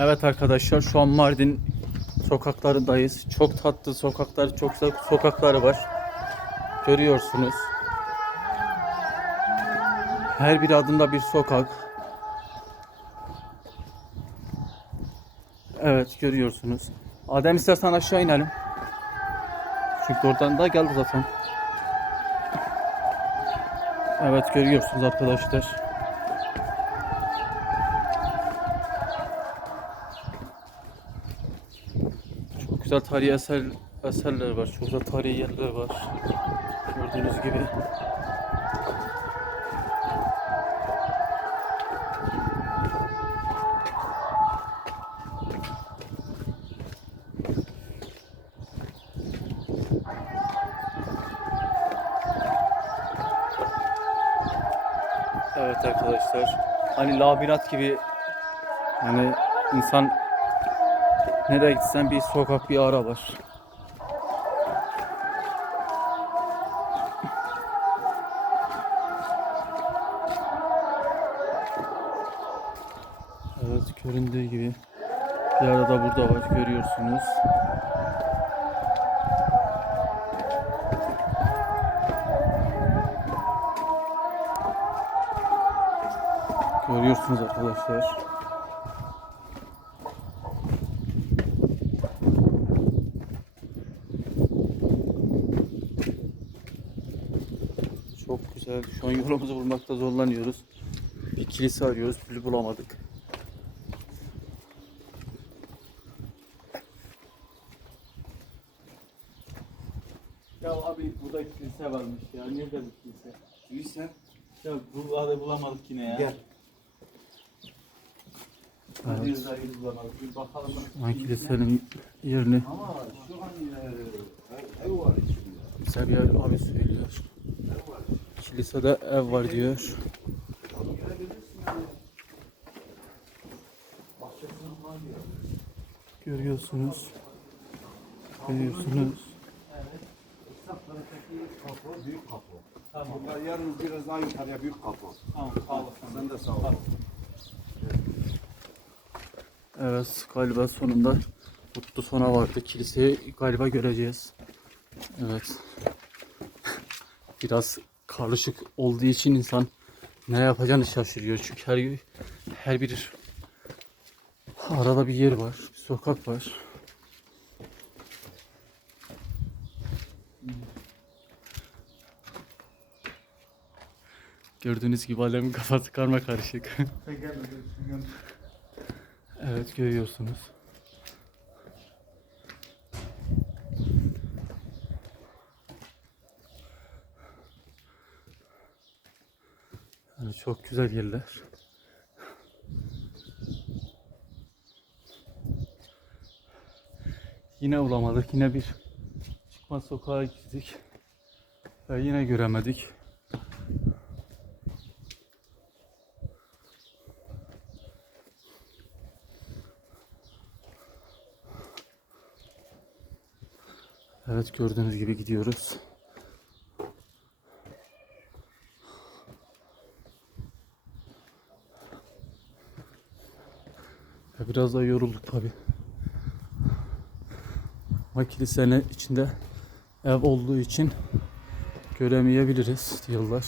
Evet arkadaşlar şu an Mardin sokaklarındayız. Çok tatlı sokaklar, çok güzel sokakları var. Görüyorsunuz. Her bir adımda bir sokak. Evet görüyorsunuz. Adem istersen aşağı inelim. Çünkü oradan da geldi zaten. Evet görüyorsunuz arkadaşlar. Güzel tarihi eser, eserler var. Çok güzel tarihi yerler var. Gördüğünüz gibi. Evet arkadaşlar. Hani labirent gibi hani insan nereye gitsen bir sokak bir ara var. Evet göründüğü gibi bir arada burada var görüyorsunuz. Görüyorsunuz arkadaşlar. Güzel. Şu an yolumuzu bulmakta zorlanıyoruz. Bir kilise arıyoruz, bir bulamadık. Ya abi burada kilise varmış ya. Nerede bu kilise? Bilsen Ya bu adayı bulamadık yine ya. gel. Evet. Bir daha yüz bulamadık. Bir bakalım. Şu an kilisenin yerini Ama şu an e, ev, var içinde. bize bir abi söylüyor. Kilisede ev var diyor. Görüyorsunuz. Görüyorsunuz. Esnaflarındaki kapı büyük kapı. Tamam. Bunlar yalnız biraz daha yukarıya büyük kapı. Tamam. Sağ olasın. Sen de sağ ol. Tamam. Evet galiba sonunda mutlu sona vardı. Kiliseyi galiba göreceğiz. Evet. Biraz karışık olduğu için insan ne yapacağını şaşırıyor. Çünkü her her bir arada bir yer var, bir sokak var. Gördüğünüz gibi alemin kafası karma karışık. Evet görüyorsunuz. Yani çok güzel yerler. Yine bulamadık. Yine bir çıkmaz sokağa gittik. Ve yine göremedik. Evet gördüğünüz gibi gidiyoruz. Ya Biraz da yorulduk tabi. Ama kilisenin içinde ev olduğu için göremeyebiliriz diyorlar.